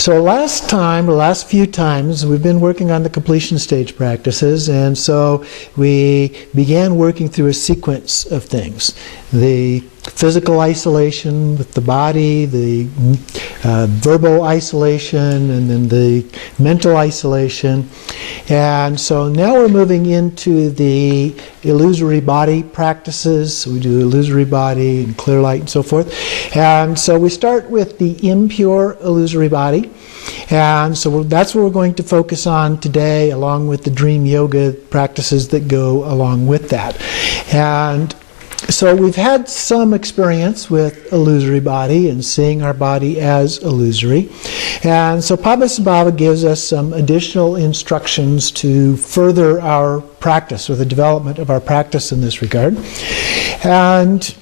So last few times, we've been working on the completion stage practices, and so we began working through a sequence of things. The physical isolation with the body, the verbal isolation, and then the mental isolation. And so now we're moving into the illusory body practices. So we do illusory body and clear light and so forth. And so we start with the impure illusory body. And so that's what we're going to focus on today, along with the dream yoga practices that go along with that. And so we've had some experience with illusory body and seeing our body as illusory. And so Padmasambhava gives us some additional instructions to further our practice, or the development of our practice in this regard. And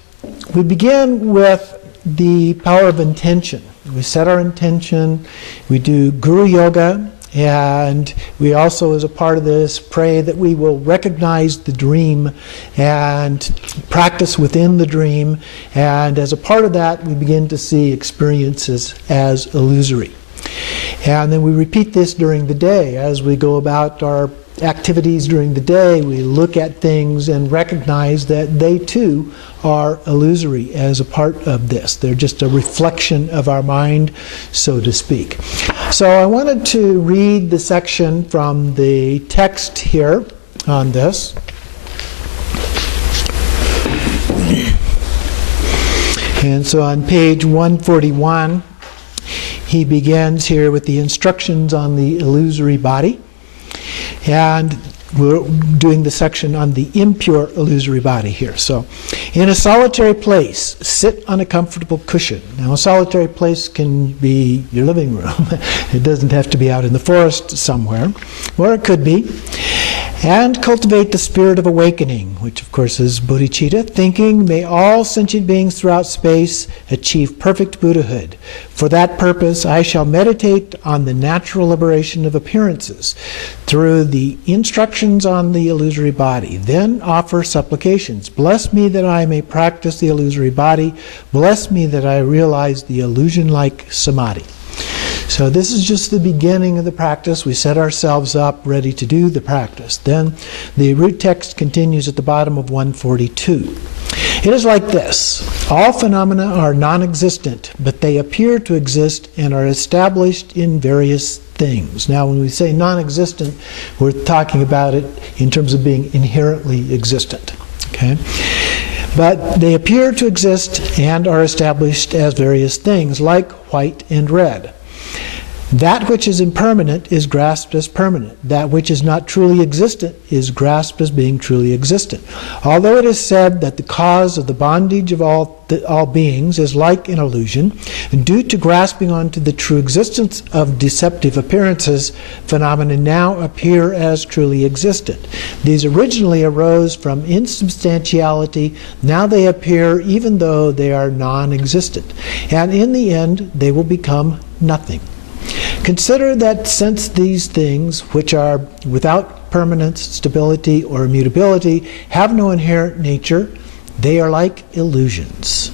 we begin with the power of intention. We set our intention, we do Guru Yoga, and we also, as a part of this, pray that we will recognize the dream and practice within the dream. And as a part of that, we begin to see experiences as illusory. And then we repeat this during the day. As we go about our activities during the day, we look at things and recognize that they too are illusory as a part of this. They're just a reflection of our mind, so to speak. So I wanted to read the section from the text here on this. And so on page 141, he begins here with the instructions on the illusory body. And we're doing the section on the impure illusory body here. So, in a solitary place, sit on a comfortable cushion. Now, a solitary place can be your living room. It doesn't have to be out in the forest somewhere, or it could be. And cultivate the spirit of awakening, which of course is bodhicitta, thinking, may all sentient beings throughout space achieve perfect Buddhahood. For that purpose, I shall meditate on the natural liberation of appearances through the instructions on the illusory body. Then offer supplications. Bless me that I may practice the illusory body. Bless me that I realize the illusion-like samadhi. So this is just the beginning of the practice. We set ourselves up ready to do the practice. Then the root text continues at the bottom of 142. It is like this. All phenomena are non-existent, but they appear to exist and are established in various things. Now, when we say non-existent, we're talking about it in terms of being inherently existent. Okay? But they appear to exist and are established as various things, like white and red. That which is impermanent is grasped as permanent. That which is not truly existent is grasped as being truly existent. Although it is said that the cause of the bondage of all beings is like an illusion, due to grasping onto the true existence of deceptive appearances, phenomena now appear as truly existent. These originally arose from insubstantiality. Now they appear even though they are non-existent. And in the end, they will become nothing. Consider that since these things, which are without permanence, stability, or immutability, have no inherent nature, they are like illusions.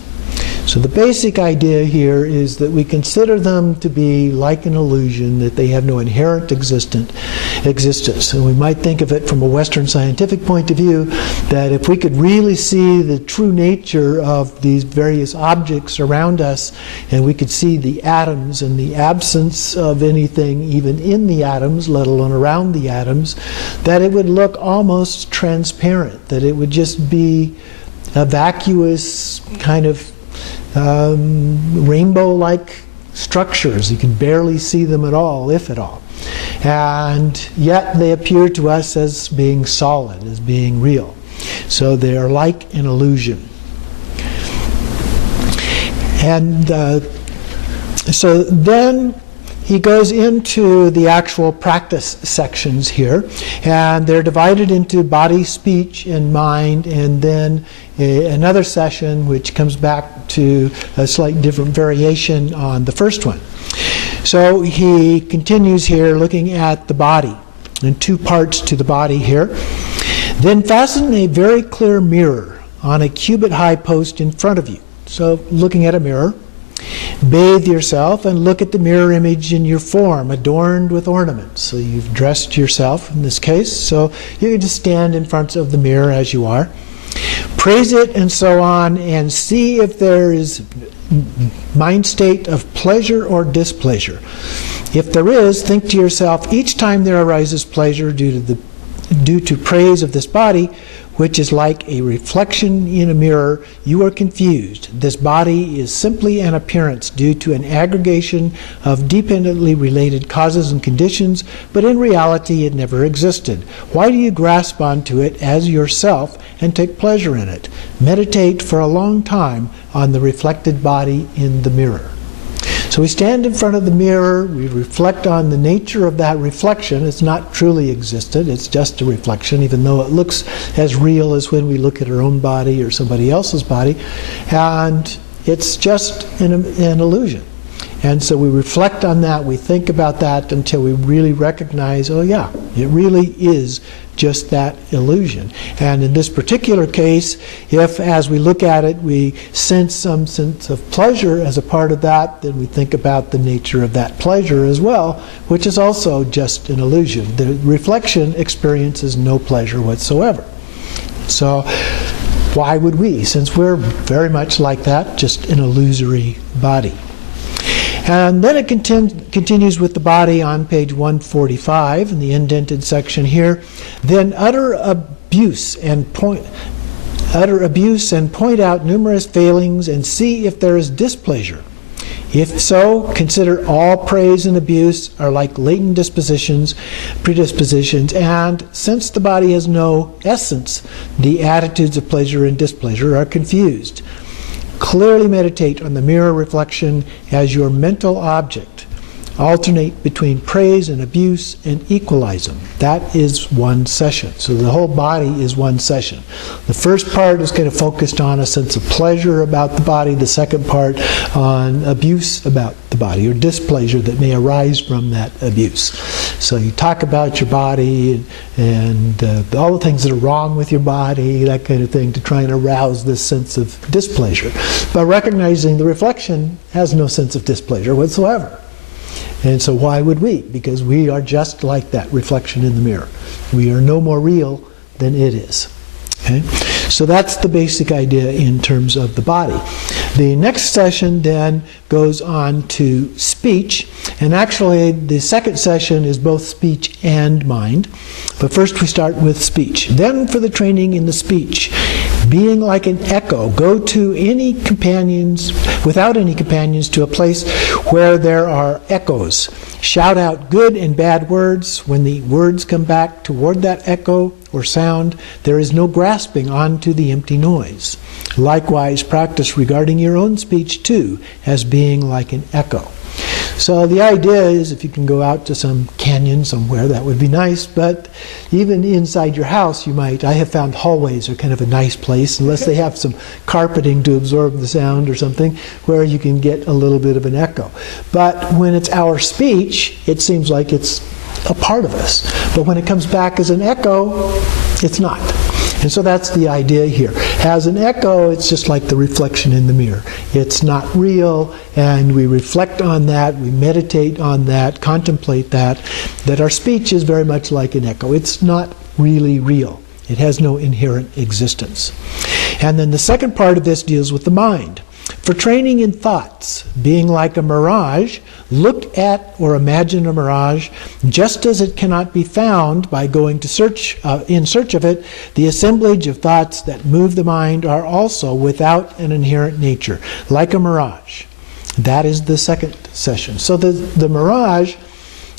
So the basic idea here is that we consider them to be like an illusion, that they have no inherent existence. And we might think of it from a Western scientific point of view, that if we could really see the true nature of these various objects around us, and we could see the atoms and the absence of anything even in the atoms, let alone around the atoms, that it would look almost transparent, that it would just be a vacuous kind of rainbow-like structures. You can barely see them at all, if at all. And yet they appear to us as being solid, as being real. So they are like an illusion. And so then he goes into the actual practice sections here, and they're divided into body, speech, and mind, and then another session which comes back to a slight different variation on the first one. So he continues here looking at the body, and two parts to the body here. Then fasten a very clear mirror on a cubit high post in front of you. So looking at a mirror. Bathe yourself and look at the mirror image in your form, adorned with ornaments. So you've dressed yourself in this case, so you can just stand in front of the mirror as you are. Praise it and so on, and see if there is mind state of pleasure or displeasure. If there is, think to yourself, each time there arises pleasure due to praise of this body, which is like a reflection in a mirror, you are confused. This body is simply an appearance due to an aggregation of dependently related causes and conditions, but in reality it never existed. Why do you grasp onto it as yourself and take pleasure in it? Meditate for a long time on the reflected body in the mirror. So we stand in front of the mirror, we reflect on the nature of that reflection. It's not truly existed, it's just a reflection, even though it looks as real as when we look at our own body or somebody else's body. And it's just an illusion. And so we reflect on that, we think about that until we really recognize, oh yeah, it really is just that illusion. And in this particular case, if as we look at it we sense some sense of pleasure as a part of that, then we think about the nature of that pleasure as well, which is also just an illusion. The reflection experiences no pleasure whatsoever. So why would we, since we're very much like that, just an illusory body? And then it continues with the body on page 145 in the indented section here. Then utter abuse and point out numerous failings and see if there is displeasure. If so, consider all praise and abuse are like latent predispositions, and since the body has no essence, the attitudes of pleasure and displeasure are confused. Clearly meditate on the mirror reflection as your mental object. Alternate between praise and abuse and equalize them. That is one session. So the whole body is one session. The first part is kind of focused on a sense of pleasure about the body. The second part on abuse about the body, or displeasure that may arise from that abuse. So you talk about your body and all the things that are wrong with your body, that kind of thing, to try and arouse this sense of displeasure. But recognizing the reflection has no sense of displeasure whatsoever. And so why would we? Because we are just like that reflection in the mirror. We are no more real than it is. Okay? So that's the basic idea in terms of the body. The next session then goes on to speech. And actually the second session is both speech and mind. But first we start with speech. Then for the training in the speech, being like an echo, go to any companions, without any companions, to a place where there are echoes. Shout out good and bad words. When the words come back toward that echo or sound, there is no grasping onto the empty noise. Likewise, practice regarding your own speech too, as being like an echo. So the idea is, if you can go out to some canyon somewhere, that would be nice, but even inside your house you might. I have found hallways are kind of a nice place, unless they have some carpeting to absorb the sound or something, where you can get a little bit of an echo. But when it's our speech, it seems like it's a part of us. But when it comes back as an echo, it's not. And so that's the idea here. As an echo, it's just like the reflection in the mirror. It's not real, and we reflect on that, we meditate on that, contemplate that our speech is very much like an echo. It's not really real. It has no inherent existence. And then the second part of this deals with the mind. For training in thoughts, being like a mirage, look at or imagine a mirage, just as it cannot be found by going to in search of it. The assemblage of thoughts that move the mind are also without an inherent nature, like a mirage. That is the second session. So the mirage,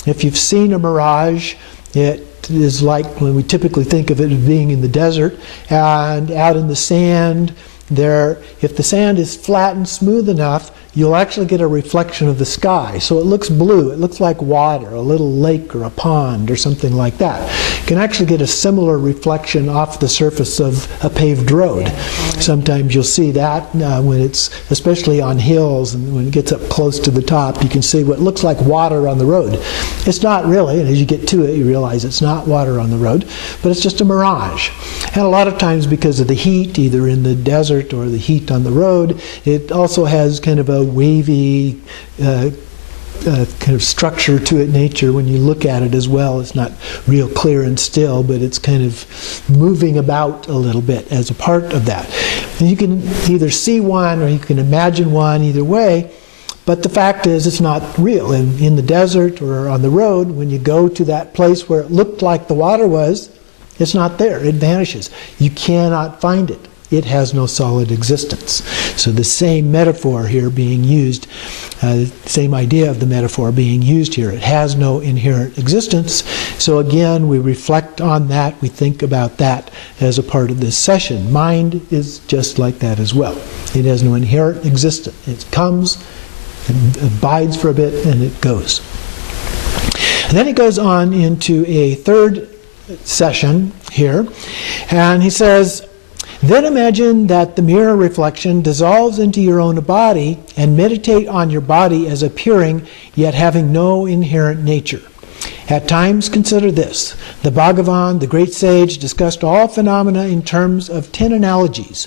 if you've seen a mirage, it is like when we typically think of it as being in the desert and out in the sand. There, if the sand is flat and smooth enough, you'll actually get a reflection of the sky. So it looks blue. It looks like water, a little lake or a pond or something like that. You can actually get a similar reflection off the surface of a paved road. Sometimes you'll see that when it's, especially on hills, and when it gets up close to the top, you can see what looks like water on the road. It's not really, and as you get to it, you realize it's not water on the road, but it's just a mirage. And a lot of times because of the heat, either in the desert desert or the heat on the road. It also has kind of a wavy kind of structure to it, nature, when you look at it as well. It's not real clear and still, but it's kind of moving about a little bit as a part of that. And you can either see one or you can imagine one, either way, but the fact is it's not real. And in the desert or on the road, when you go to that place where it looked like the water was, it's not there. It vanishes. You cannot find it. It has no solid existence. So the same metaphor here being used, same idea of the metaphor being used here. It has no inherent existence. So again, we reflect on that. We think about that as a part of this session. Mind is just like that as well. It has no inherent existence. It comes, it abides for a bit, and it goes. And then he goes on into a third session here, and he says, then imagine that the mirror reflection dissolves into your own body, and meditate on your body as appearing, yet having no inherent nature. At times consider this. The Bhagavan, the great sage, discussed all phenomena in terms of 10 analogies.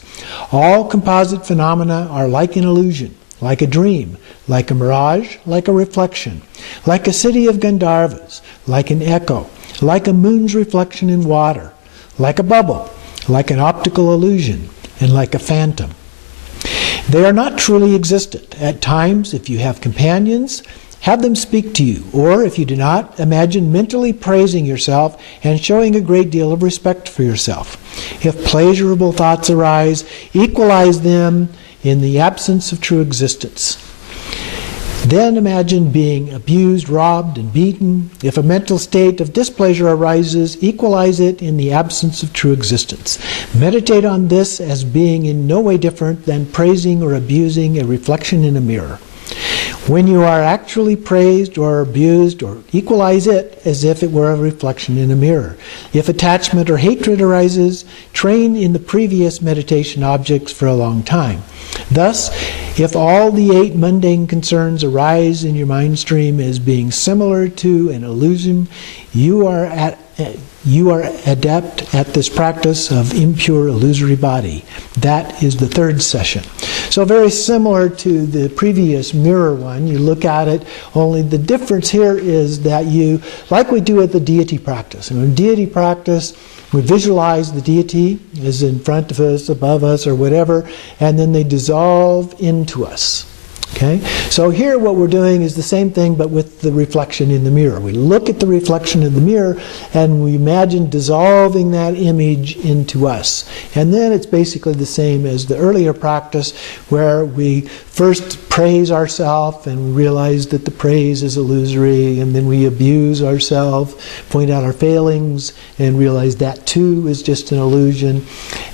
All composite phenomena are like an illusion, like a dream, like a mirage, like a reflection, like a city of Gandharvas, like an echo, like a moon's reflection in water, like a bubble, like an optical illusion, and like a phantom. They are not truly existent. At times, if you have companions, have them speak to you, or if you do not, imagine mentally praising yourself and showing a great deal of respect for yourself. If pleasurable thoughts arise, equalize them in the absence of true existence. Then imagine being abused, robbed, and beaten. If a mental state of displeasure arises, equalize it in the absence of true existence. Meditate on this as being in no way different than praising or abusing a reflection in a mirror. When you are actually praised or abused, or equalize it as if it were a reflection in a mirror. If attachment or hatred arises, train in the previous meditation objects for a long time. Thus, if all the 8 mundane concerns arise in your mind stream as being similar to an illusion, you are adept at this practice of impure illusory body. That is the third session. So very similar to the previous mirror one, you look at it, only the difference here is that you, like we do at the deity practice. And in deity practice, we visualize the deity is in front of us, above us, or whatever, and then they dissolve into us. Okay? So here what we're doing is the same thing, but with the reflection in the mirror. We look at the reflection in the mirror and we imagine dissolving that image into us. And then it's basically the same as the earlier practice, where we first praise ourselves and we realize that the praise is illusory, and then we abuse ourselves, point out our failings, and realize that too is just an illusion,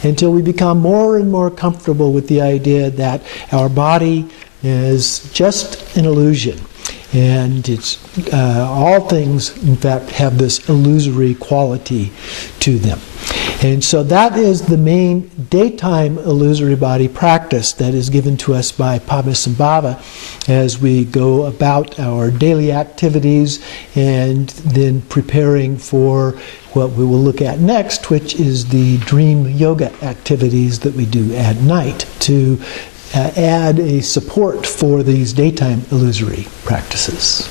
until we become more and more comfortable with the idea that our body is just an illusion, and it's all things in fact have this illusory quality to them. And so that is the main daytime illusory body practice that is given to us by Padmasambhava as we go about our daily activities and then preparing for what we will look at next, which is the dream yoga activities that we do at night to add a support for these daytime illusory practices.